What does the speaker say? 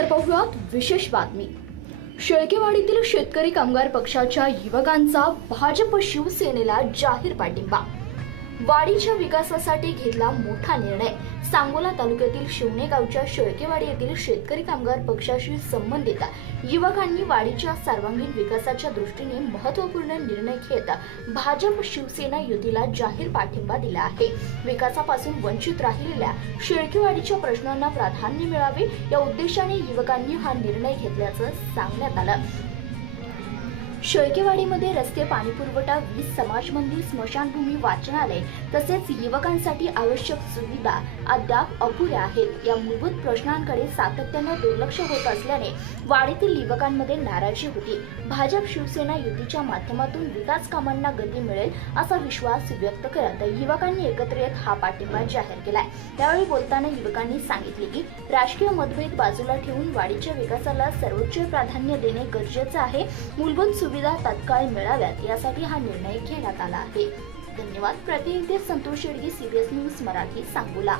नमस्कार, पाहूयात विशेष बातमी। शेळकेवाडीतील शेतकरी कामगार पक्षाच्या युवकांचा भाजप शिवसेनेला जाहीर पाठिंबा। वाडीच्या विकासासाठी घेतला मोठा निर्णय। सांगोला तालुक्यातील शिवणे गावच्या शेळकेवाडी येथील शेतकरी कामगार पक्षाशी संबंधित युवकांनी वाडीच्या सर्वांगीण विकासाच्या दृष्टीने महत्त्वपूर्ण निर्णय घेत भाजप शिवसेना युतीला जाहीर पाठिंबा दिला आहे। विकासापासून वंचित राहिलेल्या शेळकेवाडीच्या प्रश्नांना प्राधान्य मिळावे या उद्देशाने युवकांनी हा निर्णय घेतल्याचं सांगण्यात आलं। शेळकेवाडीमध्ये रस्ते, पाणीपुरवठा, वीज, समाज मंदिर, स्मशानभूमी, वाचनालय तसेच युवकांसाठी आवश्यक सुविधा अद्याप अपुऱ्या आहेत। या मूलभूत प्रश्नांकडे सातत्याने दुर्लक्ष होत असल्याने वाडीतील युवकांमध्ये नाराजी होती। भाजप शिवसेना युतीच्या माध्यमातून विकास कामांना गती मिळेल असा विश्वास व्यक्त करत युवकांनी एकत्र येत हा पाठिंबा जाहीर केलाय। त्यावेळी बोलताना युवकांनी सांगितले की राजकीय मतभेद बाजूला ठेवून वाडीच्या विकासाला सर्वोच्च प्राधान्य देणे गरजेचे आहे। मूलभूत सुविधा तत्काळ मिळाव्यात यासाठी हा निर्णय घेण्यात आला आहे। धन्यवाद। प्रतिनिधी संतोष शेडगे, CBS न्यूज मराठी, सांगोला।